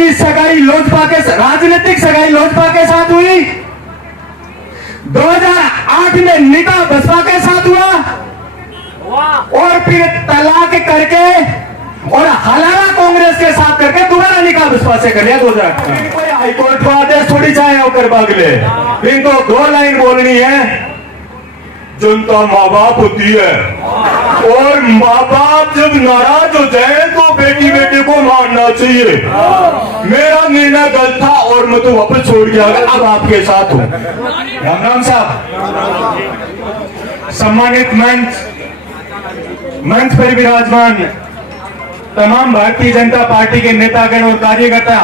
की सगाई लोजपा के राजनीतिक सगाई लोजपा के साथ हुई। 2008 में निकाह बसपा के साथ हुआ और फिर तलाक करके और हलाला कांग्रेस के साथ करके दोबारा निकाह बसपा से कर लिया 2008 में। कोई हाईकोर्ट को आदेश थोड़ी चाहे होकर भागले, इनको 2 लाइन बोलनी है। जनता माँ बाप होती है और माँ बाप जब नाराज हो जाए तो बेटी बेटे को मारना चाहिए। मेरा निर्णय गलत था और मैं तो वापस छोड़ गया, अब आपके साथ हूं। राम राम साहब, सम्मानित मंच पर विराजमान तमाम भारतीय जनता पार्टी के नेतागण और कार्यकर्ता,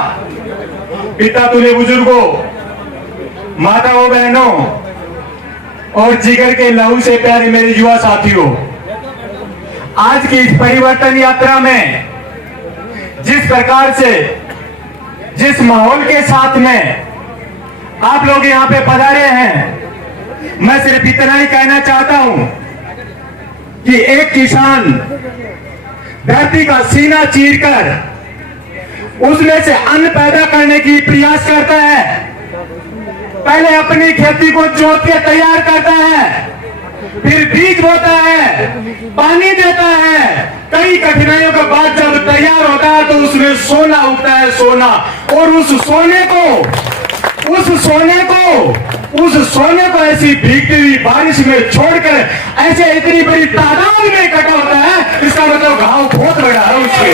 पिता तुल्य बुजुर्गों, माताओं बहनों और जिगर के लहू से प्यारे मेरे युवा साथियों, आज की इस परिवर्तन यात्रा में जिस प्रकार से, जिस माहौल के साथ में आप लोग यहां पे पधारे हैं, मैं सिर्फ इतना ही कहना चाहता हूं कि एक किसान धरती का सीना चीरकर उसमें से अन्न पैदा करने की प्रयास करता है। पहले अपनी खेती को जोत के तैयार करता है, फिर बीज बोता है, पानी देता है, कई कठिनाइयों के बाद जब तैयार होता है तो उसमें सोना उगता है, सोना। और उस सोने को ऐसी भीगती हुई बारिश में छोड़कर ऐसे इतनी बड़ी तादाद में इकट्ठा होता है, इसका मतलब घाव बहुत बड़ा है उसके।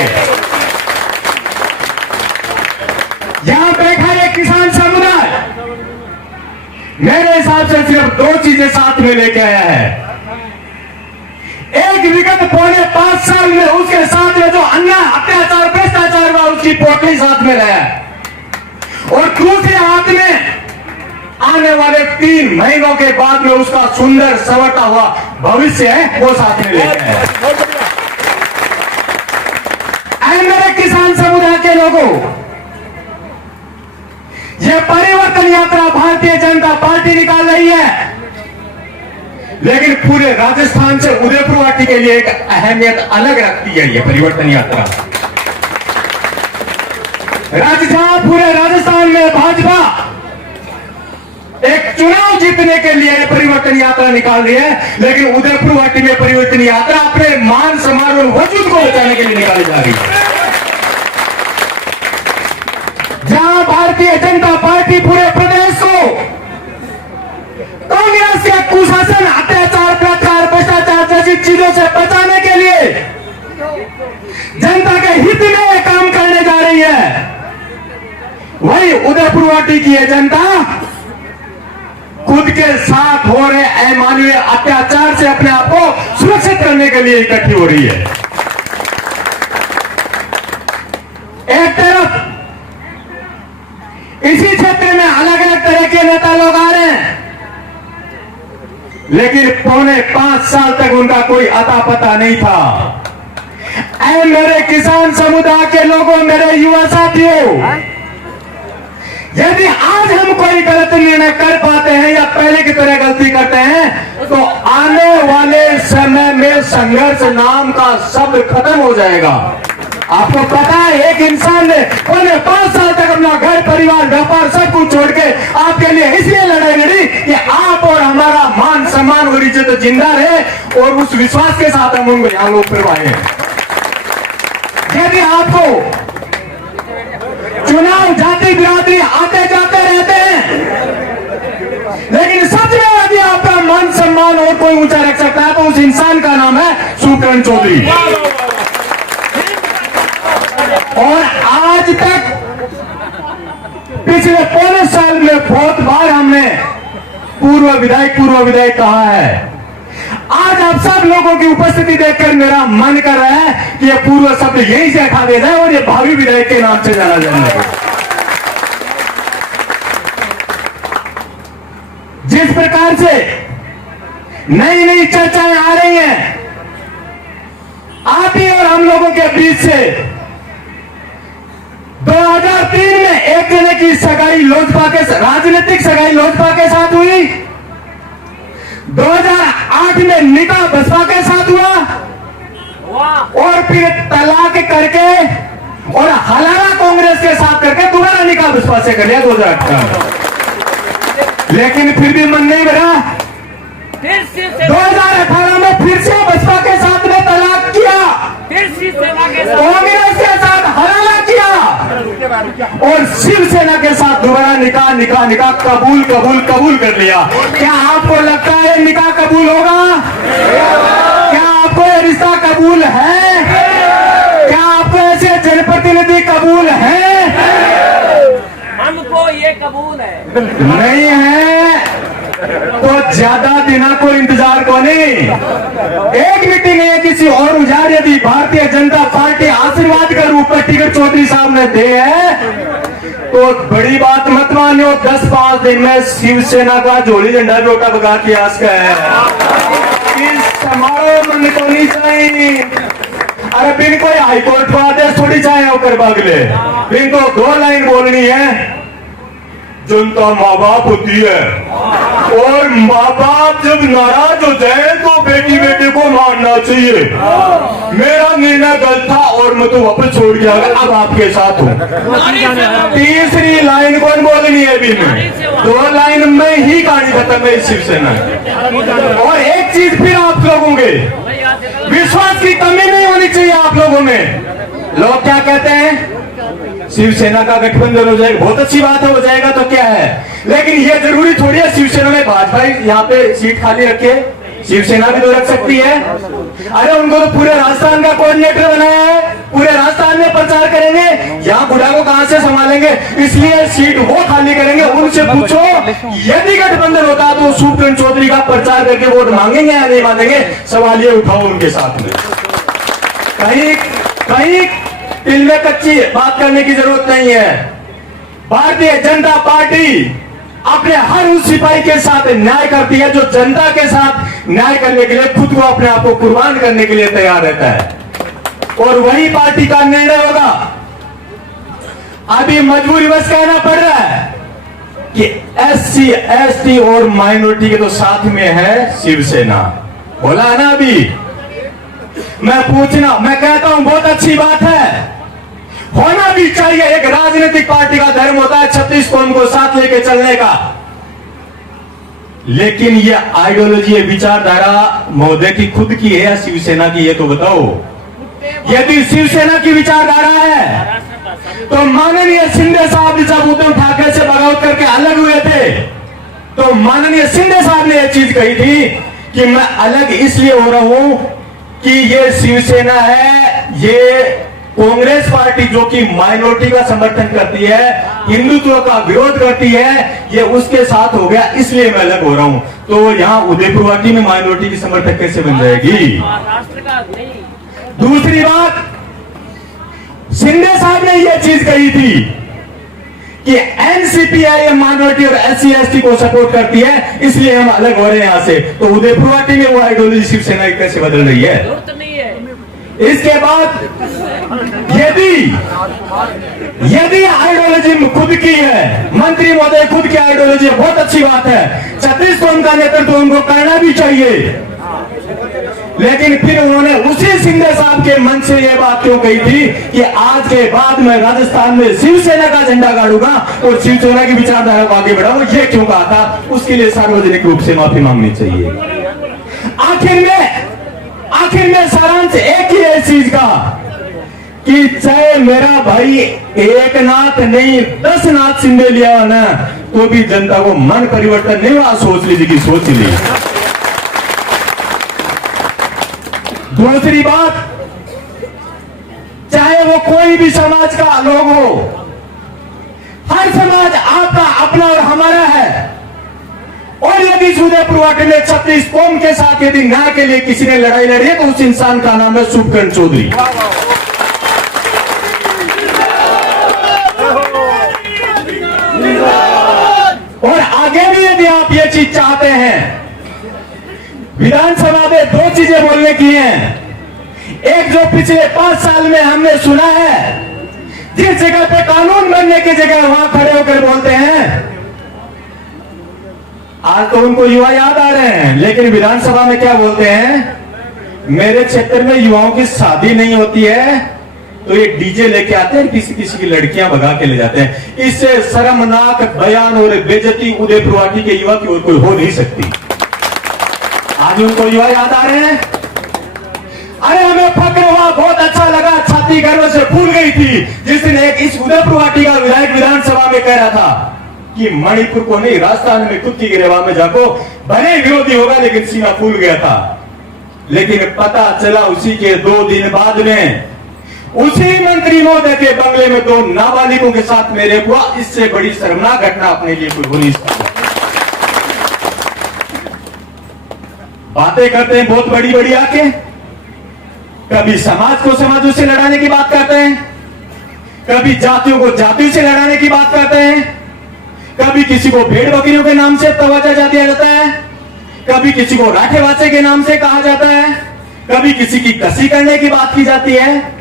यहां बैठा है किसान समुदाय, मेरे हिसाब से सिर्फ 2 चीजें साथ में लेके आया है। एक, विगत 4.5 साल में उसके साथ में जो अन्याय, अत्याचार, भ्रष्टाचार हुआ उसकी पोटली साथ में लाया, और दूसरे हाथ में आने वाले 3 महीनों के बाद में उसका सुंदर संवरता हुआ भविष्य है, वो साथ में लेके आया है। मेरे किसान समुदाय के लोगों, यह परिवर्तन यात्रा भारतीय जनता पार्टी निकाल रही है, लेकिन पूरे राजस्थान से उदयपुर वाटी के लिए एक अहमियत अलग रखती है। यह परिवर्तन यात्रा पूरे राजस्थान में भाजपा एक चुनाव जीतने के लिए परिवर्तन यात्रा निकाल रही है, लेकिन उदयपुर वाटी में परिवर्तन यात्रा अपने मान सम्मान और वजूद को बचाने के लिए निकाली जा रही है। जहां भारतीय जनता पार्टी पूरे प्रदेश को कांग्रेस के कुशासन, अत्याचार, प्रचार, भ्रष्टाचार जैसी चीजों से बचाने के लिए जनता के हित में काम करने जा रही है, वही उदयपुर वाटी की यह जनता खुद के साथ हो रहे अमानवीय अत्याचार से अपने आप को सुरक्षित करने के लिए इकट्ठी हो रही है। एक तरफ इसी क्षेत्र में अलग अलग तरह के नेता लोग आ रहे हैं, लेकिन 4.5 साल तक उनका कोई अता पता नहीं था। ऐ मेरे किसान समुदाय के लोगों, मेरे युवा साथियों, यदि आज हम कोई गलत निर्णय कर पाते हैं या पहले की तरह गलती करते हैं, तो आने वाले समय में संघर्ष नाम का शब्द खत्म हो जाएगा। आपको पता है, एक इंसान ने 5 साल तक अपना घर, परिवार, व्यापार सब कुछ छोड़ के आपके लिए इसलिए लड़ाई लड़ी कि आप और हमारा मान सम्मान और इज्जत जिंदा रहे, और उस विश्वास के साथ हम उनको यहां लोग करवाए हैं। यदि आपको चुनाव जाति बिरादरी आते जाते रहते हैं, लेकिन सच में यदि आपका मान सम्मान और कोई ऊंचा रख सकता है तो उस इंसान का नाम है सुकरण चौधरी। और आज तक पिछले 4 साल में बहुत बार हमने पूर्व विधायक कहा है। आज आप सब लोगों की उपस्थिति देखकर मेरा मन कर रहा है कि यह पूर्व शब्द यहीं से हटा दिया जाए और ये भावी विधायक के नाम से जाना जाए। जिस प्रकार से नई नई चर्चाएं आ रही हैं, आप ही और हम लोगों के बीच से 2003 में एक जने की सगाई लोजपा के राजनीतिक सगाई लोजपा के साथ हुई, 2008 में निकाह बसपा के साथ हुआ और फिर तलाक करके और हलाला कांग्रेस के के साथ करके दोबारा निकाह बसपा से कर लिया 2018 में, लेकिन फिर भी मन नहीं भरा। 2018 में फिर से बसपा के साथ में तलाक किया, कांग्रेस के साथ हराना किया और शिवसेना के साथ दोबारा निकाह कबूल कर लिया। क्या आपको लगता है निकाह कबूल होगा? क्या आपको ये रिश्ता कबूल है? क्या आपको ऐसे जनप्रतिनिधि कबूल है? हमको ये कबूल है। नहीं है तो ज्यादा दिनों को इंतजार को नहीं। एक मीटिंग है किसी और उजाड़ यदि भारतीय जनता पार्टी आशीर्वाद का रूप में टिकट चौधरी साहब ने दे है तो बड़ी बात मत मानियो, 10-5 दिन में शिवसेना का जोड़ी झंडा जोटा बगा के आस का है। इस समारोह मन को नहीं चाहिए। अरे बिन कोई हाईकोर्ट का आदेश थोड़ी चाहे होकर बगले, बिन तो 2 लाइन बोलनी है। जनता माँ बाप होती है और माँ बाप जब नाराज हो जाए तो बेटी बेटे को मारना चाहिए। मेरा निर्णय गलत था और मैं तो वापस छोड़ गया, अब आपके साथ हूँ। तीसरी लाइन कौन बोलनी है? बिन 2 लाइन में ही कहानी खत्म है शिवसेना। और एक चीज फिर आप लोगों के विश्वास की कमी नहीं होनी चाहिए आप लोगों में। लोग क्या कहते हैं? शिवसेना का गठबंधन हो जाएगा, बहुत अच्छी बात है, हो जाएगा तो क्या है, लेकिन ये जरूरी थोड़ी है शिवसेना में भाजपा यहाँ पे सीट खाली रखे, शिवसेना भी तो रख सकती है। अरे उनको तो पूरे राजस्थान का कोऑर्डिनेटर बनाया है, पूरे राजस्थान में प्रचार करेंगे, यहाँ बुढ़ा को कहां से संभालेंगे, इसलिए सीट वो खाली करेंगे। उनसे पूछो यदि गठबंधन होता तो सुप्रीम चौधरी का प्रचार करके वोट मांगेंगे या नहीं मांगेंगे? सवाल ये उठाओ उनके साथ में। कहीं दिल में कच्ची बात करने की जरूरत नहीं है। भारतीय जनता पार्टी अपने हर उस सिपाही के साथ न्याय करती है जो जनता के साथ न्याय करने के लिए खुद को अपने आप को कुर्बान करने के लिए तैयार रहता है और वही पार्टी का निर्णय होगा। अभी मजबूरीवश कहना पड़ रहा है कि SC ST और माइनॉरिटी के तो साथ में है शिवसेना, बोला है ना। अभी मैं कहता हूं बहुत अच्छी बात है, होना भी चाहिए। एक राजनीतिक पार्टी का धर्म होता है 36 कौम को साथ लेके चलने का, लेकिन ये आइडियोलॉजी, ये विचारधारा महोदय की खुद की है या शिवसेना की, ये तो बताओ। यदि शिवसेना की विचारधारा है तो माननीय शिंदे साहब जब उद्धव ठाकरे से बगावत करके अलग हुए थे तो माननीय शिंदे साहब ने यह चीज कही थी कि मैं अलग इसलिए हो रहा हूं कि ये शिवसेना है, ये कांग्रेस पार्टी जो कि माइनॉरिटी का समर्थन करती है, हिंदुत्व का विरोध करती है, ये उसके साथ हो गया, इसलिए मैं अलग हो रहा हूं। तो यहाँ उदयपुर वाटी में माइनॉरिटी की समर्थक कैसे बन जाएगी? दूसरी बात, शिंदे साहब ने यह चीज कही थी कि एनसीपी माइनॉरिटी और SC ST को सपोर्ट करती है, इसलिए हम अलग हो रहे हैं यहां से। तो उदयपुर वाटी में वो आइडियोलॉजी शिवसेना कैसे बदल रही है? इसके बाद यदि आइडियोलॉजी खुद की है, मंत्री महोदय खुद की आइडियोलॉजी है, बहुत अच्छी बात है, 36 कौम का नेतृत्व उनको करना भी चाहिए, लेकिन फिर उन्होंने उसी शिंदे साहब के मन से यह बात क्यों कही थी कि आज के बाद मैं राजस्थान में शिवसेना का झंडा गाड़ूंगा और शिवसेना की विचारधारा को आगे बढ़ाऊंगा? ये क्यों कहा था? उसके लिए सार्वजनिक रूप से माफी मांगनी चाहिए। आखिर में सारांश एक ही है इस चीज का कि चाहे मेरा भाई एक नाथ नहीं 10 नाथ शिंदे लिया ना तो भी जनता को मन परिवर्तन नहीं हुआ, सोच लीजिए कि सोच ली। दूसरी बात, चाहे वो कोई भी समाज का लोग हो, हर समाज आपका अपना और हमारा है, और यदि उदयपुर वाटी में 36 कौम के साथ यदि न्याय के लिए किसी ने लड़ाई लड़ी है तो उस इंसान का नाम है सुप्रीम चौधरी। और आगे भी यदि आप ये चीज चाहते हैं, विधानसभा में 2 चीजें बोलने की हैं। एक जो पिछले 5 साल में हमने सुना है, जिस जगह पे कानून बनने की जगह वहां खड़े होकर बोलते हैं, आज तो उनको युवा याद आ रहे हैं, लेकिन विधानसभा में क्या बोलते हैं? मेरे क्षेत्र में युवाओं की शादी नहीं होती है तो ये डीजे लेके आते हैं, किसी किसी की लड़कियां भगा के ले जाते हैं। इससे शर्मनाक बयान और बेइज्जती उदयपुरवाटी के युवा की ओर कोई हो नहीं सकती। आज उनको युवा याद आ रहे हैं। अरे हमें फक्र हुआ, बहुत अच्छा लगा, छाती गर्व से फूल गई थी जिस दिन एक इस उदयपुरवाटी का विधायक विधानसभा में कह रहा था कि मणिपुर को नहीं, राजस्थान में खुद की गिरफ्तार में जाको, भले विरोधी होगा लेकिन सीना फूल गया था। लेकिन पता चला उसी के 2 दिन बाद में उसी मंत्री महोदय के बंगले में 2 नाबालिगों के साथ मेरे हुआ। इससे बड़ी शर्मनाक घटना अपने लिए कोई हो नहीं सकती। बातें करते हैं बहुत बड़ी बड़ी आके, कभी समाज को समाजों से लड़ाने की बात करते हैं, कभी जातियों को जातियों से लड़ाने की बात करते हैं, कभी किसी को भेड़ बकरियों के नाम से तवज्जो दिया जाता है, कभी किसी को राठेवाचे के नाम से कहा जाता है, कभी किसी की कसी करने की बात की जाती है।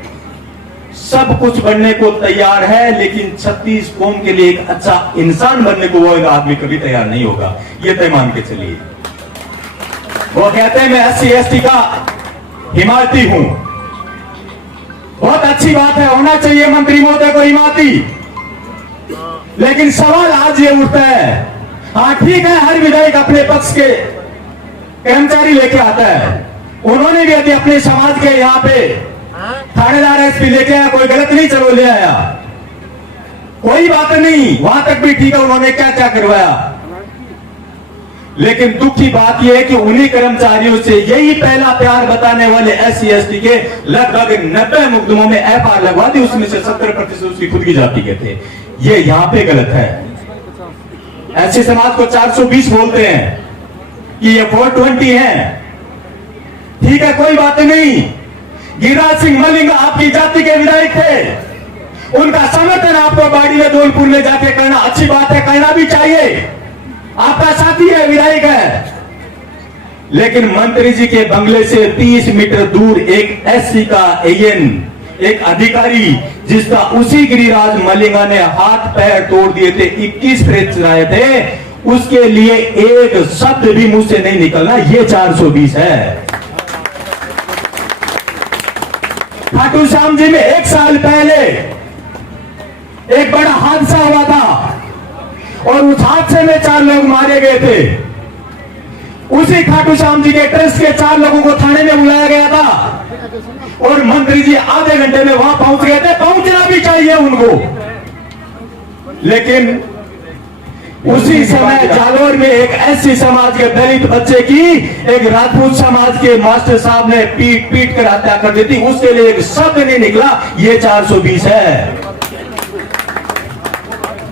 सब कुछ बनने को तैयार है, लेकिन 36 कौम के लिए एक अच्छा इंसान बनने को वो आदमी कभी तैयार नहीं होगा। ये तय मान के चलिए। वो कहते हैं मैं SC/ST का हिमायती हूं। बहुत अच्छी बात है, होना चाहिए मंत्री महोदय को हिमायती। लेकिन सवाल आज ये उठता है, हाँ ठीक है, हर विधायक अपने पक्ष के कर्मचारी लेके आता है। उन्होंने भी यदि अपने समाज के यहाँ पे थानेदार SP लेके आया, कोई गलत नहीं, चलो ले आया, कोई बात नहीं, वहां तक भी ठीक है, उन्होंने क्या क्या करवाया। लेकिन दुख की बात यह है कि उन्हीं कर्मचारियों से यही पहला प्यार बताने वाले SC/ST के लगभग 90 मुकदमों में FR लगवा दी, उसमें से 70% उसकी खुद की जाति के थे। ये यहां पे गलत है। ऐसे समाज को 420 बोलते हैं कि ये 420 है, ठीक है, कोई बात नहीं। गिरिराज सिंह मलिंग आपकी जाति के विधायक थे, उनका समर्थन आपको बाड़ी में धौलपुर में जाके करना अच्छी बात है, करना भी चाहिए, आपका साथी है, विधायक है। लेकिन मंत्री जी के बंगले से 30 मीटर दूर एक SC का AN, एक अधिकारी जिसका उसी गिरिराज मलिंगा ने हाथ पैर तोड़ दिए थे, 21 फ्रैक्चर आए थे, उसके लिए एक शब्द भी मुंह से नहीं निकलना, ये 420 है। खाटू श्याम जी में 1 साल पहले एक बड़ा हादसा हुआ था और उस हादसे में 4 लोग मारे गए थे। उसी खाटू श्याम जी के ट्रस्ट के 4 लोगों को थाने में बुलाया गया था और मंत्री जी आधे घंटे में वहां पहुंच गए थे। पहुंचना भी चाहिए उनको, लेकिन उसी समय जालोर में एक SC समाज के दलित बच्चे की एक राजपूत समाज के मास्टर साहब ने पीट कर हत्या कर दी थी, उसके लिए एक शब्द नहीं निकला, ये 420 है।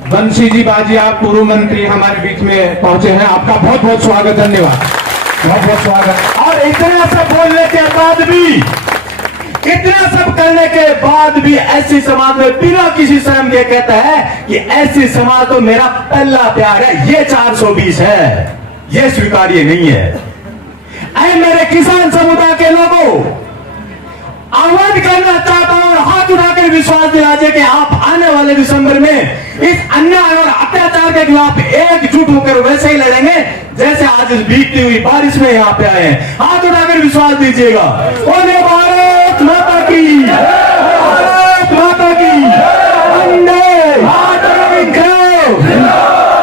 बंशी जी बाजी, आप पूर्व मंत्री हमारे बीच में पहुंचे हैं, आपका बहुत बहुत स्वागत, धन्यवाद, बहुत बहुत स्वागत। और इतना सब बोलने के बाद भी, इतना सब करने के बाद भी SC समाज में बिना किसी शर्म के कहता है कि SC समाज तो मेरा पहला प्यार है, ये 420 है, ये स्वीकार्य नहीं है। ऐ मेरे किसान समुदाय के लोगों, आह्वान करना चाहता हूं और हाथ उठाकर विश्वास दिला दे कि आप आने वाले दिसंबर में इस अन्याय और अत्याचार के खिलाफ एकजुट होकर वैसे ही लड़ेंगे जैसे आज इस भीगती हुई बारिश में यहाँ पे आए हैं। हाथ उठाकर विश्वास दीजिएगा। बोले भारत माता की, भारत माता की, वंदे मातरम।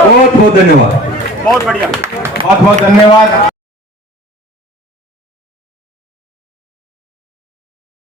बहुत बहुत धन्यवाद। बहुत बढ़िया, बहुत बहुत धन्यवाद।